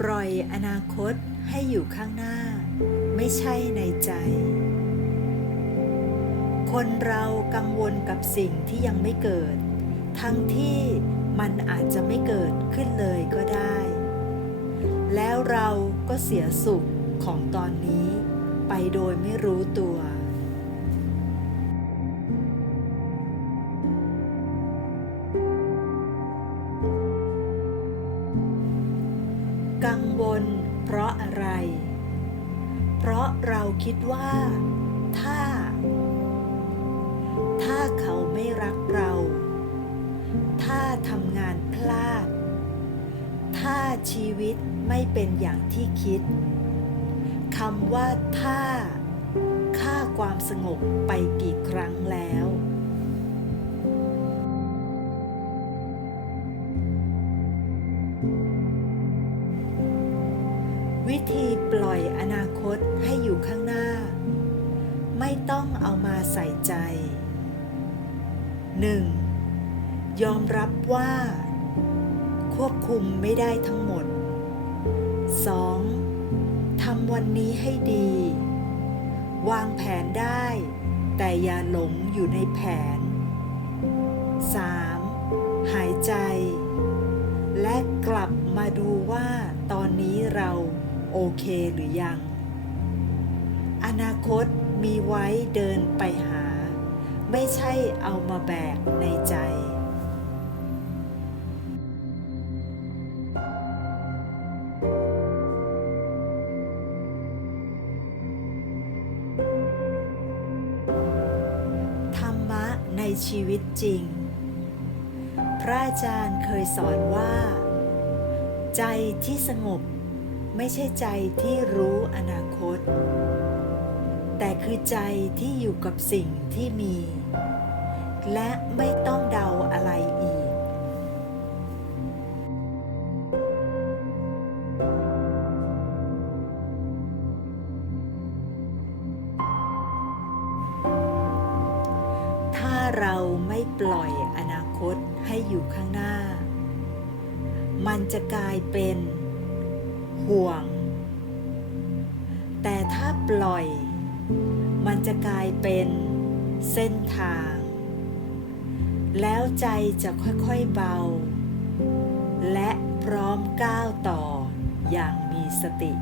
ปล่อยอนาคตให้อยู่ข้างหน้า ไม่ใช่ในใจ คนเรากังวลกับสิ่งที่ยังไม่เกิด ทั้งที่มันอาจจะไม่เกิดขึ้นเลยก็ได้ แล้วเราก็เสียสุขของตอนนี้ไปโดยไม่รู้ตัว กังวลเพราะอะไร เพราะเราคิดว่า ถ้า ถ้าเขาไม่รักเรา ถ้าทำงานพลาด ถ้าชีวิตไม่เป็นอย่างที่คิดคำว่าถ้าค่าความสงบไปกี่ครั้ง วิธีปล่อยอนาคตให้อยู่ข้างหน้า ไม่ต้องเอามาใส่ใจ 1. ยอมรับว่า ควบคุมไม่ได้ทั้งหมด 2. ทำวันนี้ให้ดี วางแผนได้ แต่อย่าหลงอยู่ในแผน 3. หายใจ และกลับมาดูว่าตอนนี้เรา โอเคหรือยัง อนาคตมีไว้เดินไปหา ไม่ใช่เอามาแบกในใจธรรมะในชีวิตจริง พระอาจารย์เคยสอนว่า ใจที่สงบ ไม่ใช่ใจที่รู้อนาคต แต่คือใจที่อยู่กับสิ่งที่มี และไม่ต้องเดาอะไรอีก ถ้าเราไม่ปล่อยอนาคตให้อยู่ข้างหน้า มันจะกลายเป็น ห่วง แต่ถ้าปล่อย มันจะกลายเป็นเส้นทาง แล้วใจจะค่อยๆเบา และพร้อมก้าวต่ออย่างมีสติ